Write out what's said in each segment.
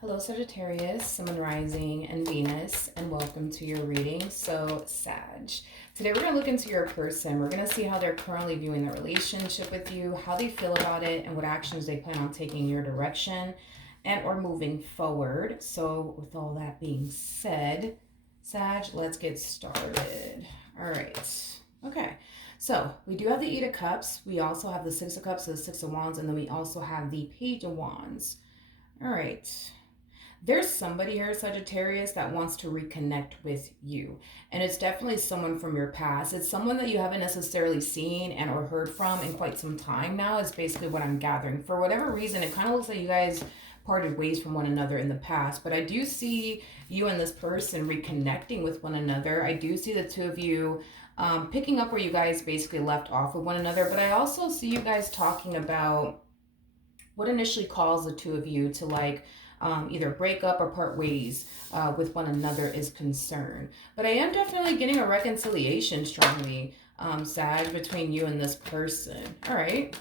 Hello, Sagittarius, Sun Rising, and Venus, and welcome to your reading. So, Sag. Today we're going to look into your person. We're going to see how they're currently viewing their relationship with you, how they feel about it, and what actions they plan on taking in your direction and or moving forward. So, with all that being said, Sag, let's get started. All right. Okay. So, we do have the Eight of Cups. We also have the Six of Cups, the Six of Wands, and then we also have the Page of Wands. All right. There's somebody here, Sagittarius, that wants to reconnect with you. And it's definitely someone from your past. It's someone that you haven't necessarily seen and or heard from in quite some time now, is basically what I'm gathering. For whatever reason, it kind of looks like you guys parted ways from one another in the past. But I do see you and this person reconnecting with one another. I do see the two of you picking up where you guys basically left off with one another. But I also see you guys talking about what initially caused the two of you to either break up or part ways with one another is concerned. But I am definitely getting a reconciliation strongly, Sag, between you and this person. All right.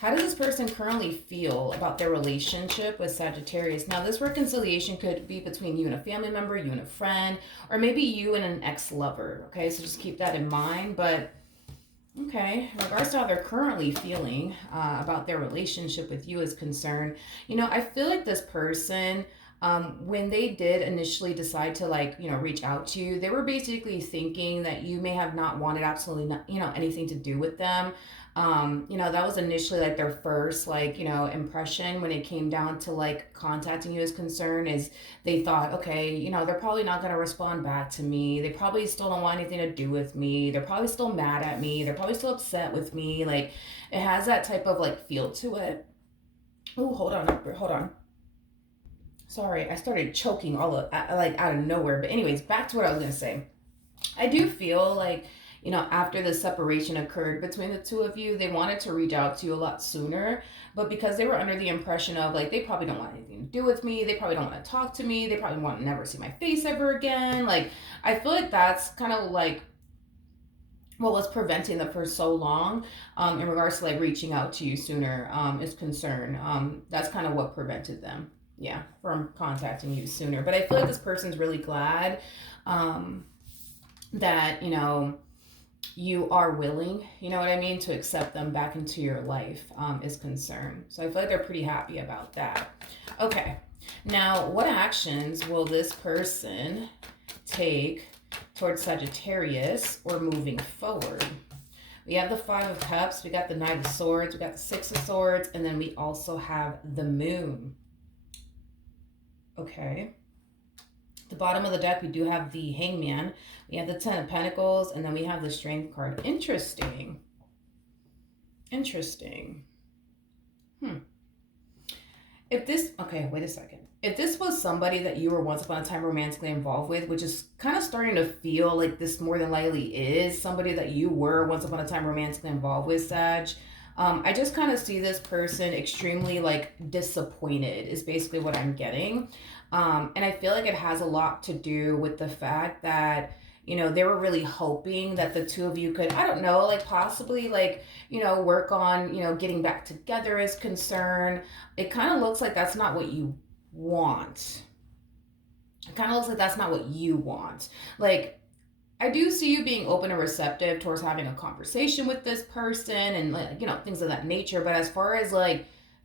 How does this person currently feel about their relationship with Sagittarius? Now, this reconciliation could be between you and a family member, you and a friend, or maybe you and an ex-lover. Okay, so just keep that in mind. But okay, in regards to how they're currently feeling about their relationship with you is concerned, I feel like this person, when they did initially decide to reach out to you, they were basically thinking that you may have not wanted absolutely anything to do with them. That was initially like their first impression when it came down to contacting you as concern is they thought, okay, they're probably not going to respond back to me. They probably still don't want anything to do with me. They're probably still mad at me. They're probably still upset with me. Like it has that type of feel to it. Oh, hold on. Sorry, I started choking out of nowhere. But anyways, back to what I was going to say. I do feel like after the separation occurred between the two of you, they wanted to reach out to you a lot sooner. But because they were under the impression of they probably don't want anything to do with me, they probably don't want to talk to me, they probably want to never see my face ever again. I feel like that's kind of what was preventing them for so long in regards to reaching out to you sooner is concerned. That's kind of what prevented them, yeah, from contacting you sooner. But I feel like this person's really glad that you are willing, to accept them back into your life is concerned. So I feel like they're pretty happy about that. Okay, now what actions will this person take towards Sagittarius or moving forward? We have the Five of Cups, we got the Knight of Swords, we got the Six of Swords, and then we also have the Moon. Okay. The bottom of the deck, we do have the Hangman. We have the Ten of Pentacles, and then we have the Strength card. Interesting. Okay, wait a second. If this was somebody that you were once upon a time romantically involved with, which is kind of starting to feel like this more than likely is somebody that you were once upon a time romantically involved with, Sag, I just kind of see this person extremely disappointed is basically what I'm getting. And I feel like it has a lot to do with the fact that, they were really hoping that the two of you could, I don't know, possibly work on, getting back together is concerned. It kind of looks like that's not what you want. I do see you being open and receptive towards having a conversation with this person and things of that nature. But as far as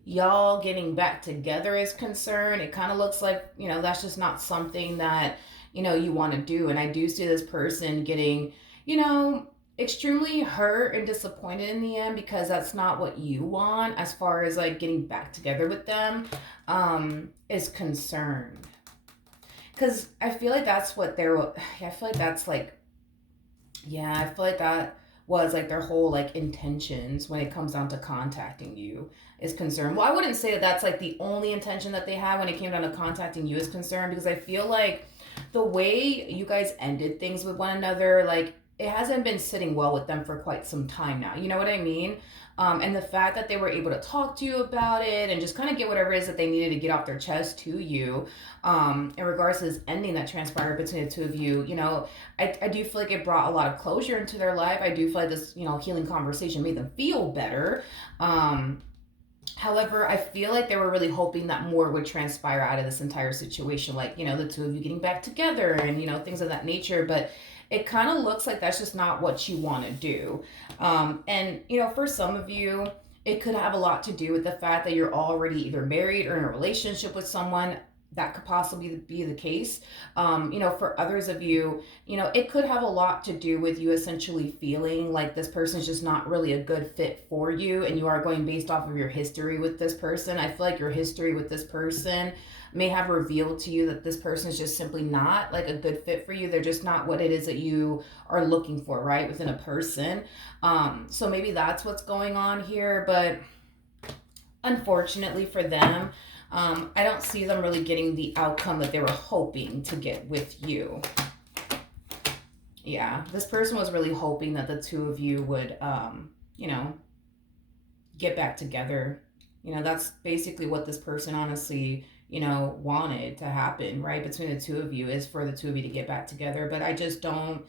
y'all getting back together is concerned, it kind of looks like, that's just not something that, you want to do. And I do see this person getting, extremely hurt and disappointed in the end because that's not what you want as far as getting back together with them is concerned. Because I feel like that's what I feel like that's I feel like that was their whole intentions when it comes down to contacting you is concerned. Well, I wouldn't say that that's the only intention that they had when it came down to contacting you is concerned, because I feel like the way you guys ended things with one another, it hasn't been sitting well with them for quite some time now. You know what I mean? And the fact that they were able to talk to you about it and just kind of get whatever it is that they needed to get off their chest to you in regards to this ending that transpired between the two of you, I do feel like it brought a lot of closure into their life. I do feel like this, healing conversation made them feel better. However, I feel like they were really hoping that more would transpire out of this entire situation, like, the two of you getting back together and, things of that nature. But it kind of looks like that's just not what you want to do. And, for some of you, it could have a lot to do with the fact that you're already either married or in a relationship with someone. That could possibly be the case. For others of you, it could have a lot to do with you essentially feeling like this person's just not really a good fit for you, and you are going based off of your history with this person. I feel like your history with this person may have revealed to you that this person is just simply not like a good fit for you. They're just not what it is that you are looking for, right, within a person. So maybe that's what's going on here, but unfortunately for them, I don't see them really getting the outcome that they were hoping to get with you. Yeah, this person was really hoping that the two of you would, get back together. That's basically what this person honestly, wanted to happen, right? Between the two of you is for the two of you to get back together. But I just don't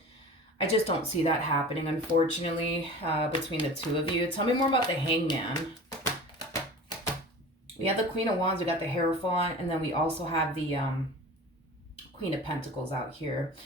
see that happening, unfortunately, between the two of you. Tell me more about the Hangman. We have the Queen of Wands, we got the Hierophant, and then we also have the Queen of Pentacles out here.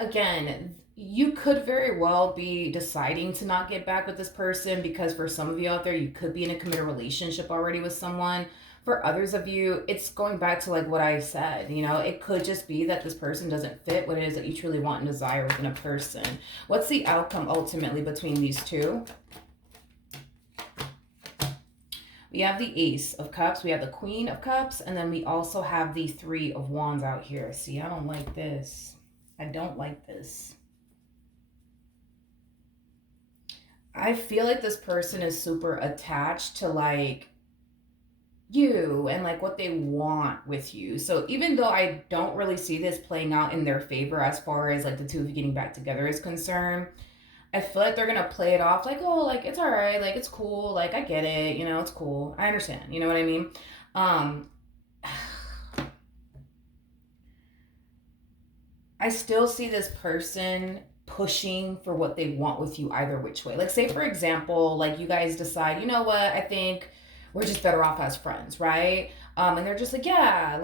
Again, you could very well be deciding to not get back with this person because for some of you out there, you could be in a committed relationship already with someone. For others of you, it's going back to like what I said. It could just be that this person doesn't fit what it is that you truly want and desire within a person. What's the outcome ultimately between these two? We have the Ace of Cups, we have the Queen of Cups, and then we also have the Three of Wands out here. See, I don't like this. I don't like this. I feel like this person is super attached to like you and like what they want with you. So even though I don't really see this playing out in their favor as far as like the two of you getting back together is concerned, I feel like they're gonna play it off like, oh, like it's all right, like it's cool, like I get it, it's cool, I understand, you know what I mean? I still see this person pushing for what they want with you either which way. Like, say for example, like you guys decide, you know what, I think we're just better off as friends, right? And they're just like, I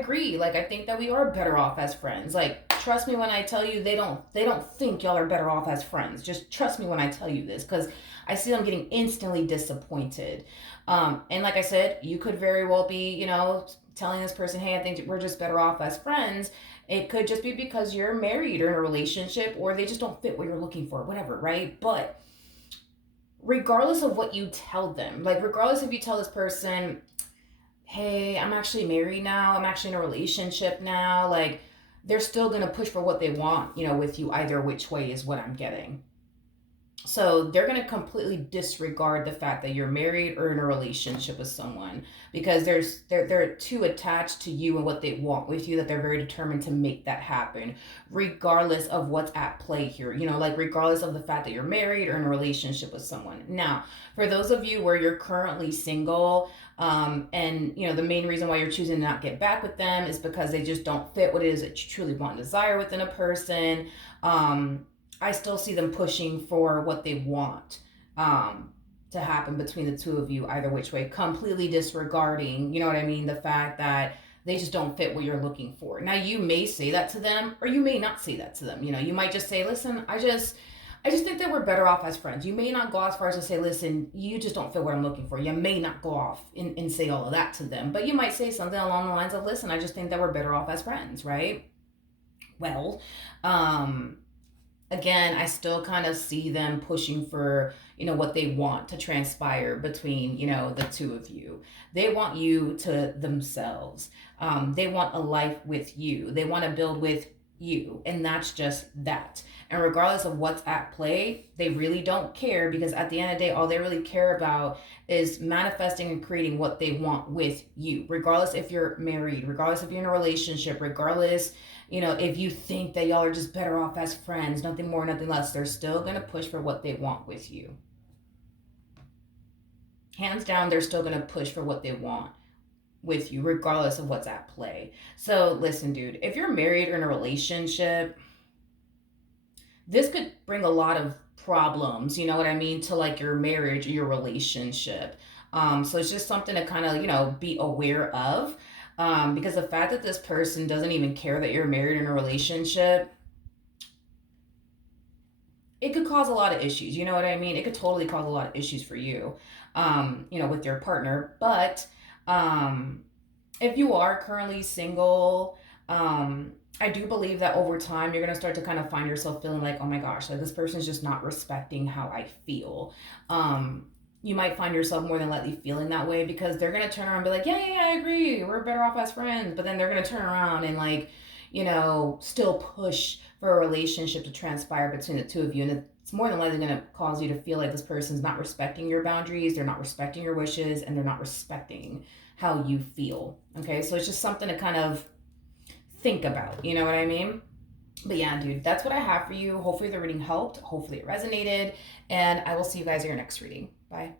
agree. Like, I think that we are better off as friends. Like, trust me when I tell you they don't think y'all are better off as friends. Just trust me when I tell you this, because I see them getting instantly disappointed. And like I said, you could very well be, telling this person, hey, I think we're just better off as friends. It could just be because you're married or in a relationship, or they just don't fit what you're looking for, whatever, right? But regardless of what you tell them, like regardless if you tell this person, hey, I'm actually married now, I'm actually in a relationship now, like they're still going to push for what they want, with you either which way is what I'm getting. So they're going to completely disregard the fact that you're married or in a relationship with someone, because they're too attached to you and what they want with you that they're very determined to make that happen, regardless of what's at play here. Like regardless of the fact that you're married or in a relationship with someone. Now, for those of you where you're currently single, and the main reason why you're choosing to not get back with them is because they just don't fit what it is that you truly want and desire within a person. I still see them pushing for what they want to happen between the two of you, either which way, completely disregarding, the fact that they just don't fit what you're looking for. Now, you may say that to them, or you may not say that to them. You might just say, listen, I just think that we're better off as friends. You may not go as far as to say, listen, you just don't fit what I'm looking for. You may not go off and say all of that to them, but you might say something along the lines of, listen, I just think that we're better off as friends, right? Well, again, I still kind of see them pushing for, what they want to transpire between, the two of you. They want you to themselves. They want a life with you. They want to build with you. And that's just that. And regardless of what's at play, they really don't care, because at the end of the day, all they really care about is manifesting and creating what they want with you. Regardless if you're married, regardless if you're in a relationship, regardless, if you think that y'all are just better off as friends, nothing more, nothing less, they're still going to push for what they want with you. Hands down, they're still going to push for what they want with you, regardless of what's at play. So listen, dude, if you're married or in a relationship, this could bring a lot of problems, you know what I mean, to like your marriage or your relationship. So it's just something to kind of, be aware of. Because the fact that this person doesn't even care that you're married in a relationship, it could cause a lot of issues. You know what I mean? It could totally cause a lot of issues for you, with your partner. But um, if you are currently single, I do believe that over time you're gonna start to kind of find yourself feeling like, oh my gosh, like this person's just not respecting how I feel. You might find yourself more than likely feeling that way because they're gonna turn around and be like, yeah, yeah, yeah, I agree, we're better off as friends. But then they're gonna turn around and like, still push for a relationship to transpire between the two of you, and it's more than likely going to cause you to feel like this person's not respecting your boundaries, they're not respecting your wishes, and they're not respecting how you feel. Okay, so it's just something to kind of think about, you know what I mean? But yeah, dude, that's what I have for you. Hopefully the reading helped, hopefully it resonated, and I will see you guys in your next reading. Bye.